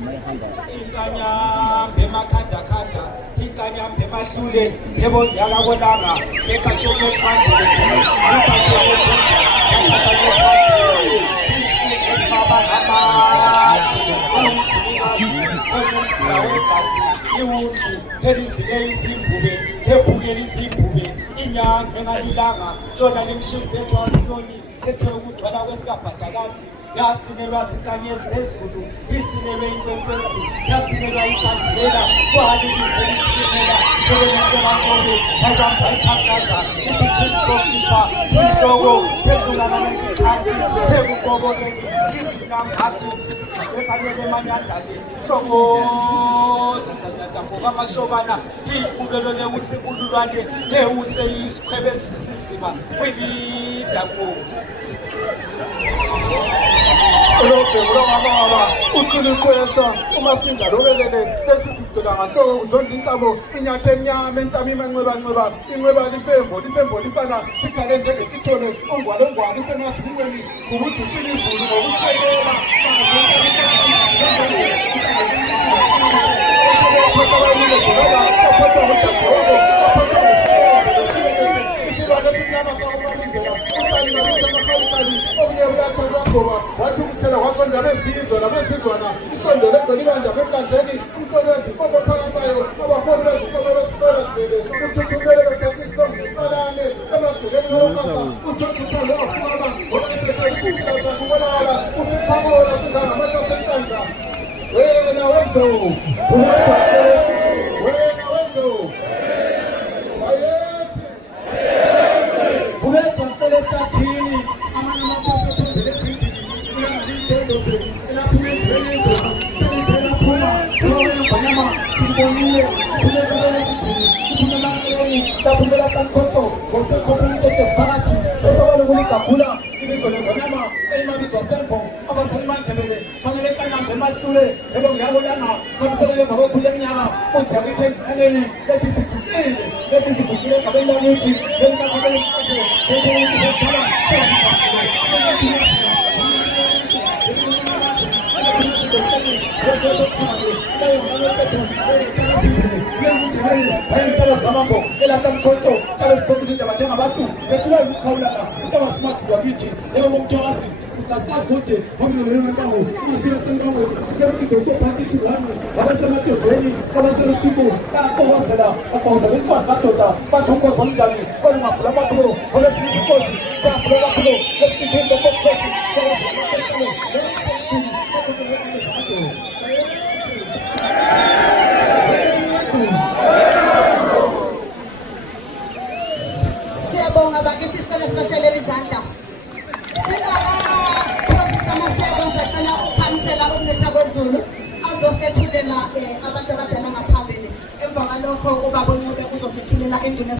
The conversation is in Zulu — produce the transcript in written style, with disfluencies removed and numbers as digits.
Inkanyambe makhanda inkanyambe mahlule yebo yakabonanga ekhatshwe manje iwundlu elizile izimbube ephukele izimbube inyanga engalilanga lona lemshini bethu wasiloni ethe ukugcwala kwesikabhadakazi yasinelwa zinkanyezi zezulu isinelwe inkwenkwezi yasinelwa isandlela kwahalilize isinela ebelentelankole yabamba ikhankaza isithini sofifa inhloko ezulana nesikhathi ekugqobokeni izinamhathi efanele emanyandane hlobo amashobana iy'nkubelo lewusikululwane lewuse yisikhwebe sisizima kwividaku Ulobhemu lwamababa uqina iqwesha umasinga lobelele lesizidela nganhloko kuzonda inhlabo inyatha emnyama entamima enxibanxiba inxiba lisembolisana sikhale njengesithole ongwalo isengasibukweni sikubudusile izulu ngokusekela wathi ukuthela wasonda besizwana isondele ebelibanja bekanteni umhlolo wezikolo phakampayo abafoni bezikolo besikolo sivele uthuthumele bekhatisomqalane emagcekeni womasa uthothutha loafumama ngobaeseseisizilasa kubonakala usiphakola singangamahla senkandla wena wendlovu bayethi kubejafele ehlathini Tapumela kankoto ngomthekho kumthetho esiphakathi esobala kuligagula ibizo lengonyama elimabizwa sempo abaselimandebele fanele enkanyambe emahlule ebenguyabonana sabiselele ngabokhulu eminyaka uthi yakithenjinaneni lethi sigugile egabeni lamithi Zamambo, elakamkoto, tabesikhombisa indaba njengabantu besuka ukukhawulana utabasimathi kwakithi ebomthwasi ukasikasi kude omnyolemantango umasika senkaweni lemside ukophathisi wami wabesemadodeni abaselusuku bayaxokozela baxokozela inkwazi kadoda bathonkoza njani olungabhula amaphulo olwesinye isikhozi siyabhula amaphulo lesithini lokokhozi Siyabonga bakithi sicela sibashelele izandla. Singakaprofita amaseko sicela ukhansela umletha kwezulu azosethulela abantu abadala ngaphambili. Emva kwalokho ubaba uNcube uzosethulela enduna